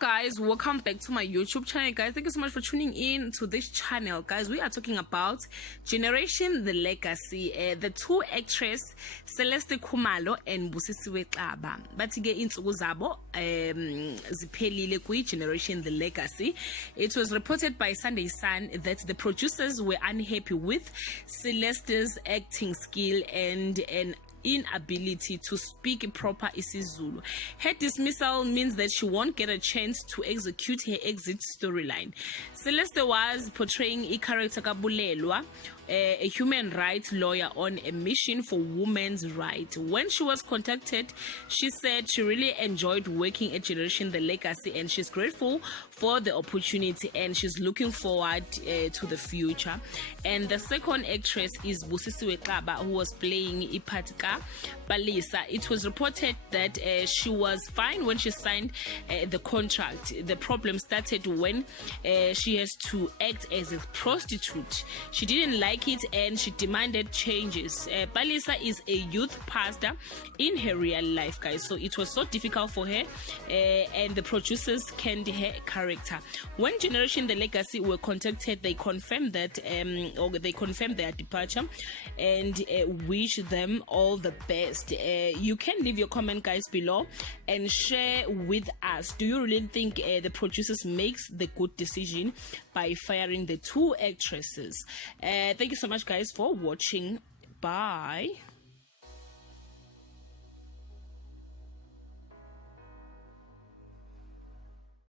guys, welcome back to my YouTube channel. Guys, thank you so much for tuning in to this channel. Guys, we are talking about Generation The Legacy, the two actress Celeste Khumalo and Busisiwe Xaba bathi-ke iintsuku zabo ziphelile kwi Generation The Legacy. It was reported by Sunday Sun that the producers were unhappy with Celeste's acting skill and an inability to speak proper isiZulu. Her dismissal means that she won't get a chance to execute her exit storyline. Celeste was portraying a character Kabulelwa, a human rights lawyer on a mission for women's rights. When she was contacted, she said she really enjoyed working at Generation The Legacy and she's grateful for the opportunity and she's looking forward to the future. And the second actress is Busisiwe Xaba, who was playing Ipatika Balisa. It was reported that she was fine when she signed the contract. The problem started when she has to act as a prostitute. She didn't like it and she demanded changes. Balisa is a youth pastor in her real life, guys, so it was so difficult for her and the producers canned her character. When Generation The Legacy were contacted, they confirmed that they confirmed their departure and wish them all the best. You can leave your comment, guys, below and share with us. Do you really think the producers makes the good decision by firing the two actresses? Thank you so much, guys, for watching. Bye.